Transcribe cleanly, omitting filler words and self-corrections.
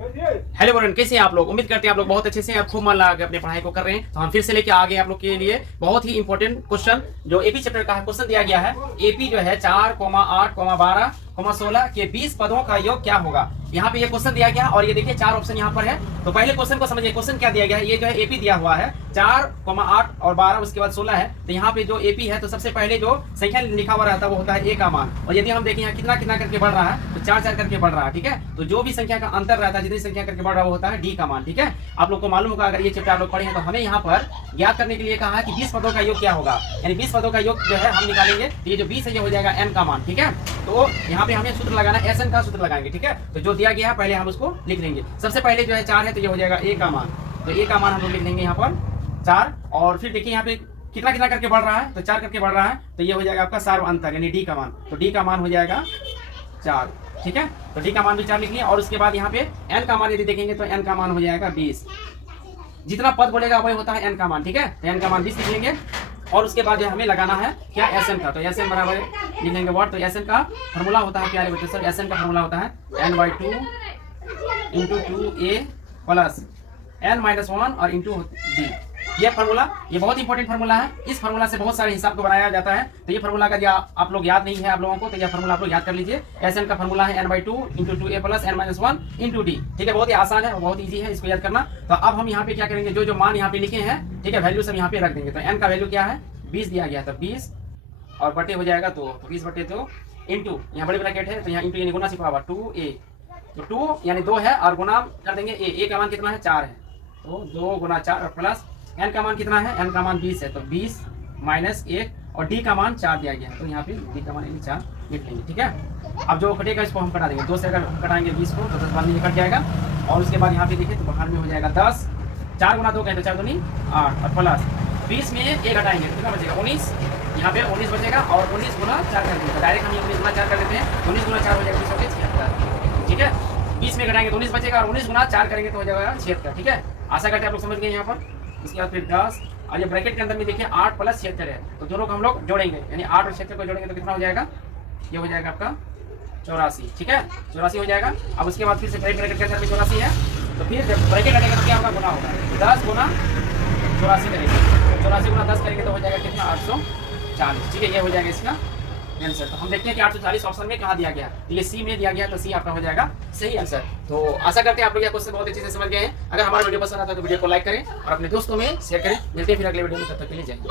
Hello everyone, कैसे हैं आप लोग। उम्मीद करते हैं आप लोग बहुत अच्छे से आप खूब मन लगा के अपनी पढ़ाई को कर रहे हैं। तो हम फिर से लेके आ गए आप लोग के लिए बहुत ही इंपॉर्टेंट क्वेश्चन जो एपी चैप्टर का क्वेश्चन दिया गया है। एपी जो है 4, 8, 12, 16 के 20 पदों का योग क्या होगा। यहाँ पे ये क्वेश्चन दिया गया और ये देखिए 4 ऑप्शन यहाँ पर है। तो पहले क्वेश्चन को समझिए, क्वेश्चन क्या दिया गया है। ये जो है एपी दिया हुआ है 4, 8 और 12, उसके बाद 16 है। तो यहाँ पे जो एपी है तो सबसे पहले जो संख्या लिखा हुआ रहता है वो होता है ए का मान। और यदि हम देखें यहाँ कितना कितना करके बढ़ रहा है तो 4 4 करके बढ़ रहा है। ठीक है, तो जो भी संख्या का अंतर रहता है, जितनी संख्या करके बढ़ रहा है वो होता है डी का मान। ठीक है, आप लोग को मालूम होगा, अगर ये चैप्टर आप लोग पढ़े हैं तो हमें यहाँ पर ज्ञात करने के लिए कहा है कि 20 पदों का योग क्या होगा। यानी 20 पदों का योग जो है हम निकालेंगे तो ये जो 20 है ये हो जाएगा एन का मान। ठीक है, तो यहाँ पे हमें सूत्र लगाना है, एस एन का सूत्र लगाएंगे। ठीक है, तो जो दिया गया है पहले हम उसको लिख देंगे। सबसे पहले जो है 4 है तो ये हो जाएगा ए का मान। तो ए का मान हम लोग लिख देंगे यहाँ पर 4। और फिर देखिए यहाँ पे कितना कितना करके बढ़ रहा है तो 4 करके बढ़ रहा है तो ये हो जाएगा आपका सार्व अंतर यानी डी का मान। तो डी का मान हो जाएगा 4। ठीक है, तो डी का मान भी 4 लिख लिया। और उसके बाद यहाँ पे एन का मान यदि देखेंगे तो एन का मान हो जाएगा 20। जितना पद बोलेगा वही होता है एन का मान। ठीक है, तो एन का मान 20 लिख लेंगे। और उसके बाद हमें लगाना है क्या, एस एन का। तो एस एन बराबर लिख लेंगे व्हाट। तो एस एन का फॉर्मूला होता है प्यारे बच्चों सर, एस एन का फॉर्मूला होता है n/2 × 2a प्लस n-1 और इंटू डी। ये फार्मूला ये बहुत इंपॉर्टेंट फार्मूला है। इस फार्मूला से बहुत सारे हिसाब को बनाया जाता है। तो ये फार्मूला का आप लोग याद नहीं है आप लोगों को तो यह फार्मूला आप लोग याद कर लीजिए। एस एन का फार्मूला है n/2 × 2a plus n-1 into D. ठीक है, बहुत ही आसान है और बहुत ईजी है इसको याद करना। तो अब हम यहाँ पे क्या करेंगे, जो जो मान यहाँ पे लिखे हैं, ठीक है, वैल्यू सब यहाँ पे रख देंगे। तो एन का वैल्यू क्या है 20 दिया गया, तो 20 और बटे हो जाएगा 2, तो 20/2 इंटू यहाँ बड़े ब्रैकेट है तो यहाँ इंटू यानी गुना से पावर 2a। तो 2 यानी 2 है और गुना कर देंगे ए का मान कितना है 4 है, तो 2 × 4 और प्लस एन का मान कितना है, एन का मान 20 है तो 20 - 1 और डी का मान 4 दिया गया है। तो यहाँ पे डी का मान यानी 4 लिख लेंगे। ठीक है, अब जो कटेगा इसको हम कटा देंगे। 2 से अगर कटाएंगे 20 को तो 10 बाद में कट जाएगा। और उसके बाद यहाँ पे देखिए तो बाहर में हो जाएगा 10। 4 × 2 कहें तो 4 दूनी 8 और प्लस 20 में 1 घटाएंगे कितना बचेगा 19। यहाँ पे 19 बचेगा और 19 × 4 कर देंगे। डायरेक्ट हम 19 × 4 कर देते हैं। 19 × 4 हो जाएगा 76। ठीक है, 20 में घटाएंगे तो 19 बचेगा और 19 × 4 करेंगे तो हो जाएगा 76। ठीक है, आशा करते हैं आप लोग समझ गए यहाँ पर। उसके बाद फिर 10 और ये ब्रैकेट के अंदर में देखिए 8 + 76 है, तो दोनों को हम लोग जोड़ेंगे यानी 8 और 76 को जोड़ेंगे तो कितना हो जाएगा, ये हो जाएगा आपका 84। ठीक है, 84 हो जाएगा। अब उसके बाद फिर से ब्रैकेट के अंदर में 84 है तो फिर जब ब्रैकेट लगेगा तो क्या होगा, गुना होगा। 10 × 84 करेंगे, 84 × 10 करेंगे तो हो जाएगा कितना 840। ठीक है, ये हो जाएगा इसका आंसर। तो हम देखते हैं कि 840 ऑप्शन में कहाँ दिया गया। तो ये सी में दिया गया तो सी आपका हो जाएगा सही आंसर। तो आशा करते हैं आप लोग यह क्वेश्चन बहुत अच्छे से समझ गए हैं। अगर हमारा वीडियो पसंद आता है तो वीडियो को लाइक करें और अपने दोस्तों में शेयर करें। मिलते हैं फिर अगले वीडियो में, तब तक के लिए जय हिंद।